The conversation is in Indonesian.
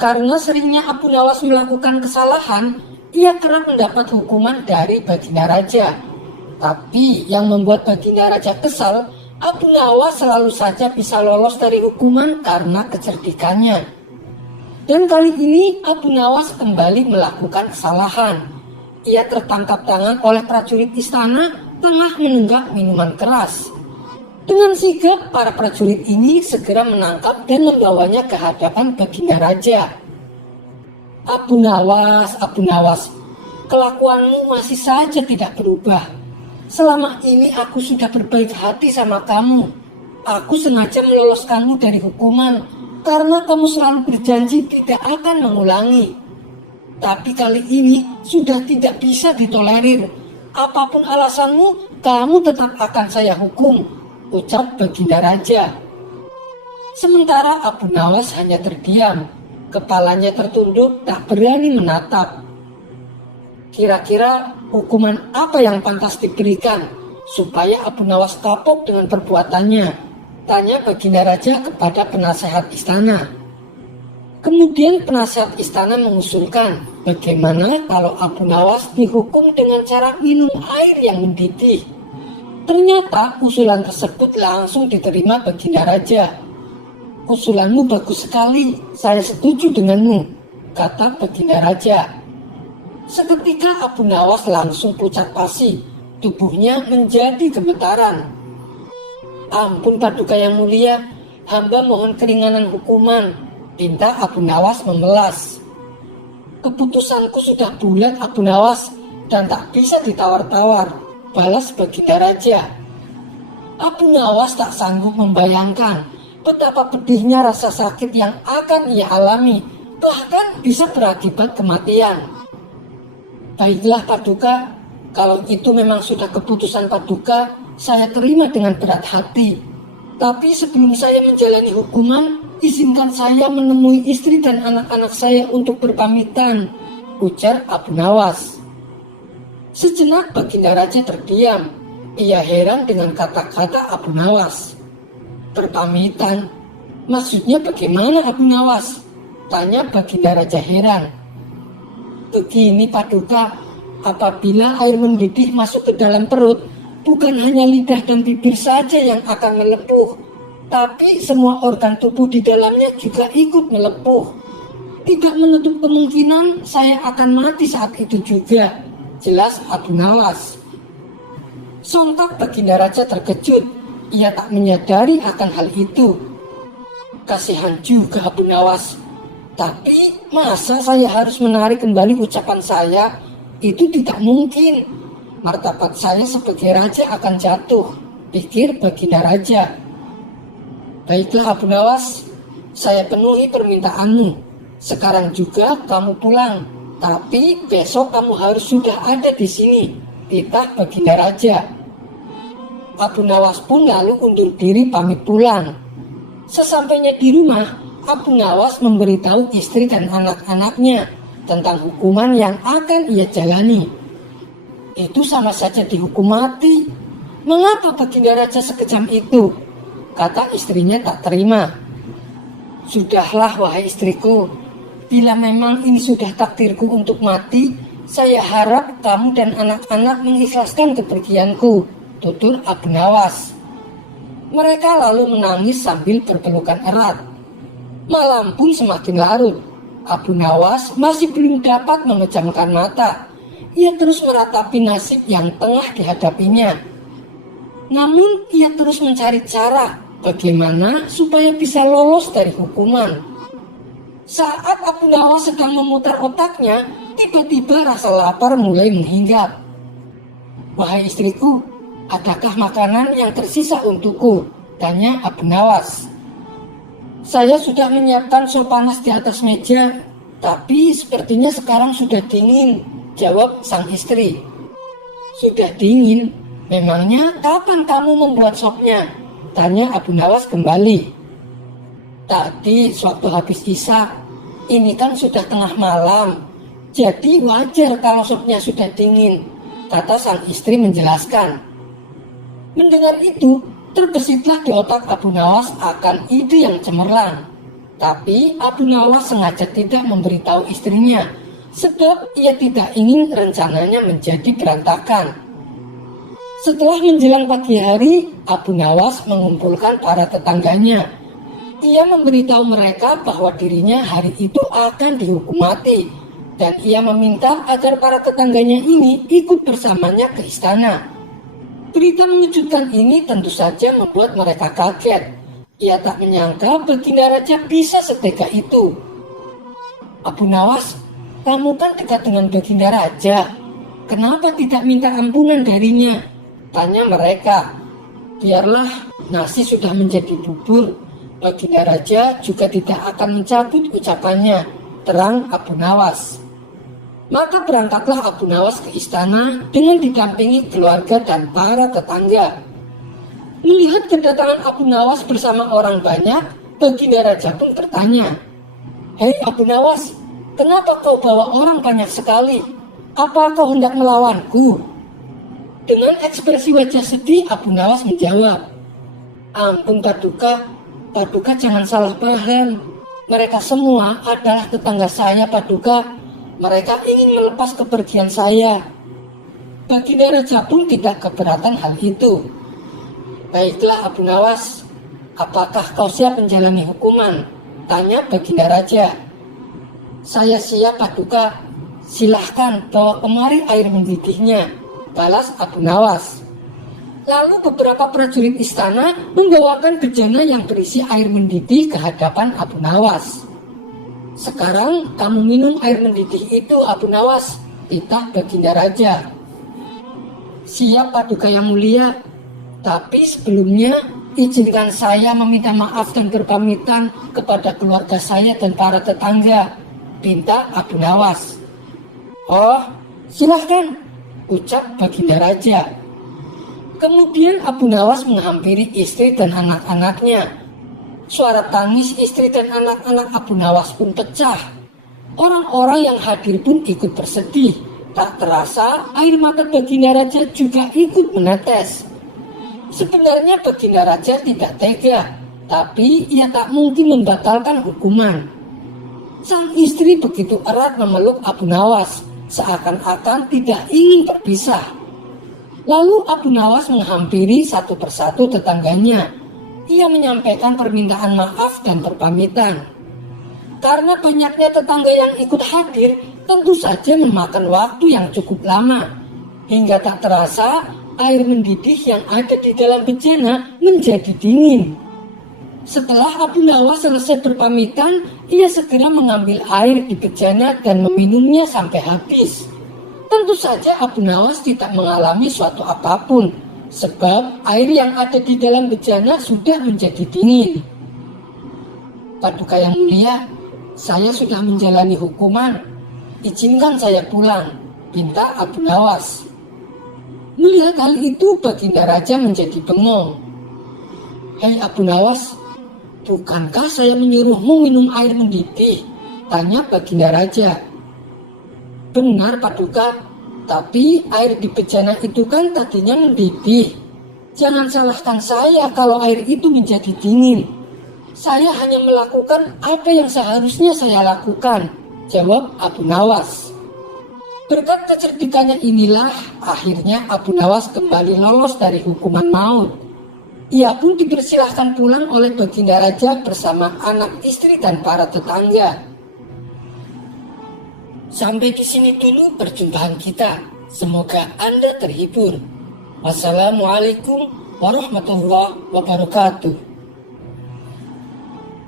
Karena seringnya Abu Nawas melakukan kesalahan, ia kerap mendapat hukuman dari Baginda Raja. Tapi yang membuat Baginda Raja kesal, Abu Nawas selalu saja bisa lolos dari hukuman karena kecerdikannya. Dan kali ini Abu Nawas kembali melakukan kesalahan. Ia tertangkap tangan oleh prajurit istana tengah menenggak minuman keras. Dengan sigap, para prajurit ini segera menangkap dan membawanya ke hadapan Baginda Raja. Abu Nawas, kelakuanmu masih saja tidak berubah. Selama ini aku sudah berbaik hati sama kamu. Aku sengaja meloloskanmu dari hukuman karena kamu selalu berjanji tidak akan mengulangi. Tapi kali ini sudah tidak bisa ditolerir. Apapun alasanmu, kamu tetap akan saya hukum, ucap Baginda Raja. Sementara Abu Nawas hanya terdiam, kepalanya tertunduk tak berani menatap. Kira-kira hukuman apa yang pantas diberikan supaya Abu Nawas kapok dengan perbuatannya? Tanya Baginda Raja kepada penasehat istana. Kemudian penasehat istana mengusulkan bagaimana kalau Abu Nawas dihukum dengan cara minum air yang mendidih. Ternyata usulan tersebut langsung diterima Baginda Raja. Usulanmu bagus sekali, saya setuju denganmu, kata Baginda Raja. Seketika Abu Nawas langsung pucat pasi, tubuhnya menjadi gemetaran. Ampun Paduka yang mulia, hamba mohon keringanan hukuman, pinta Abu Nawas memelas. Keputusanku sudah bulat Abu Nawas dan tak bisa ditawar-tawar, balas Baginda Raja. Abu Nawas tak sanggup membayangkan betapa pedihnya rasa sakit yang akan ia alami, bahkan bisa berakibat kematian. Baiklah Paduka, kalau itu memang sudah keputusan Paduka, saya terima dengan berat hati. Tapi sebelum saya menjalani hukuman, izinkan saya menemui istri dan anak-anak saya untuk berpamitan, ujar Abu Nawas. Sejenak Baginda Raja terdiam. Ia heran dengan kata-kata Abu Nawas. Berpamitan? Maksudnya bagaimana Abu Nawas? Tanya Baginda Raja heran. Begini Paduka, apabila air mendidih masuk ke dalam perut, bukan hanya lidah dan bibir saja yang akan melepuh, tapi semua organ tubuh di dalamnya juga ikut melepuh. Tidak menutup kemungkinan saya akan mati saat itu juga, jelas Abu Nawas. Sontak Baginda Raja terkejut, ia tak menyadari akan hal itu. Kasihan juga Abu Nawas. Tapi masa saya harus menarik kembali ucapan saya? Itu tidak mungkin. Martabat saya sebagai raja akan jatuh, pikir Baginda Raja. Baiklah Abu Nawas, saya penuhi permintaanmu. Sekarang juga kamu pulang, tapi besok kamu harus sudah ada di sini, titah Baginda Raja. Abu Nawas pun lalu undur diri pamit pulang. Sesampainya di rumah, Abu Nawas memberitahu istri dan anak-anaknya tentang hukuman yang akan ia jalani. Itu sama saja dihukum mati. Mengapa Baginda Raja sekejam itu? Kata istrinya tak terima. Sudahlah wahai istriku, bila memang ini sudah takdirku untuk mati, saya harap kamu dan anak-anak mengikhlaskan kepergianku, tutur Abu Nawas. Mereka lalu menangis sambil berpelukan erat. Malam pun semakin larut. Abu Nawas masih belum dapat memejamkan mata. Ia terus meratapi nasib yang tengah dihadapinya. Namun ia terus mencari cara bagaimana supaya bisa lolos dari hukuman. Saat Abu Nawas sedang memutar otaknya, tiba-tiba rasa lapar mulai menghinggap. Wahai istriku, adakah makanan yang tersisa untukku? Tanya Abu Nawas. Saya sudah menyiapkan sop panas di atas meja, tapi sepertinya sekarang sudah dingin, jawab sang istri. Sudah dingin? Memangnya kapan kamu membuat sopnya? Tanya Abu Nawas kembali. Tadi sewaktu habis isya, ini kan sudah tengah malam, jadi wajar kalau sopnya sudah dingin, kata sang istri menjelaskan. Mendengar itu, terbesitlah di otak Abu Nawas akan ide yang cemerlang. Tapi Abu Nawas sengaja tidak memberitahu istrinya, sebab ia tidak ingin rencananya menjadi berantakan. Setelah menjelang pagi hari, Abu Nawas mengumpulkan para tetangganya. Ia memberitahu mereka bahwa dirinya hari itu akan dihukum mati, dan ia meminta agar para tetangganya ini ikut bersamanya ke istana. Berita mengejutkan ini tentu saja membuat mereka kaget. Ia tak menyangka Baginda Raja bisa setega itu. Abu Nawas, kamu kan dekat dengan Baginda Raja. Kenapa tidak minta ampunan darinya? Tanya mereka. Biarlah, nasi sudah menjadi bubur. Baginda Raja juga tidak akan mencabut ucapannya, terang Abu Nawas. Maka berangkatlah Abu Nawas ke istana dengan didampingi keluarga dan para tetangga. Melihat kedatangan Abu Nawas bersama orang banyak, Baginda Raja pun bertanya, "Hei Abu Nawas, kenapa kau bawa orang banyak sekali? Apa kau hendak melawanku?" Dengan ekspresi wajah sedih, Abu Nawas menjawab, "Ampun Paduka, Paduka jangan salah paham. Mereka semua adalah tetangga saya Paduka. Mereka ingin melepas kepergian saya." Baginda Raja pun tidak keberatan hal itu. "Baiklah Abu Nawas, apakah kau siap menjalani hukuman?" Tanya Baginda Raja. "Saya siap Paduka, silahkan bawa kemari air mendidihnya," balas Abu Nawas. Lalu beberapa prajurit istana membawakan bejana yang berisi air mendidih ke hadapan Abu Nawas. "Sekarang kamu minum air mendidih itu Abu Nawas," titah Baginda Raja. "Siap Paduka yang mulia. Tapi sebelumnya, izinkan saya meminta maaf dan berpamitan kepada keluarga saya dan para tetangga," pinta Abu Nawas. "Oh, silahkan," ucap Baginda Raja. Kemudian Abu Nawas menghampiri istri dan anak-anaknya. Suara tangis istri dan anak-anak Abu Nawas pun pecah. Orang-orang yang hadir pun ikut bersedih. Tak terasa air mata Baginda Raja juga ikut menetes. Sebenarnya Baginda Raja tidak tega, tapi ia tak mungkin membatalkan hukuman. Sang istri begitu erat memeluk Abu Nawas, seakan-akan tidak ingin berpisah. Lalu Abu Nawas menghampiri satu persatu tetangganya. Ia menyampaikan permintaan maaf dan berpamitan. Karena banyaknya tetangga yang ikut hadir, tentu saja memakan waktu yang cukup lama. Hingga tak terasa, air mendidih yang ada di dalam bejana menjadi dingin. Setelah Abu Nawas selesai berpamitan, ia segera mengambil air di bejana dan meminumnya sampai habis. Tentu saja Abu Nawas tidak mengalami suatu apapun, sebab air yang ada di dalam bejana sudah menjadi dingin. "Paduka yang mulia, saya sudah menjalani hukuman. Izinkan saya pulang," pinta Abu Nawas. Melihat hal itu, Baginda Raja menjadi bengong. "Hei Abu Nawas, bukankah saya menyuruhmu minum air mendidih?" tanya Baginda Raja. "Benar Paduka, tapi air di bejana itu kan tadinya mendidih. Jangan salahkan saya kalau air itu menjadi dingin. Saya hanya melakukan apa yang seharusnya saya lakukan," jawab Abu Nawas. Berkat kecerdikannya inilah akhirnya Abu Nawas kembali lolos dari hukuman maut. Ia pun dipersilahkan pulang oleh Baginda Raja bersama anak, istri, dan para tetangga. Sampai di sini dulu perjumpaan kita. Semoga Anda terhibur. Wassalamualaikum warahmatullahi wabarakatuh.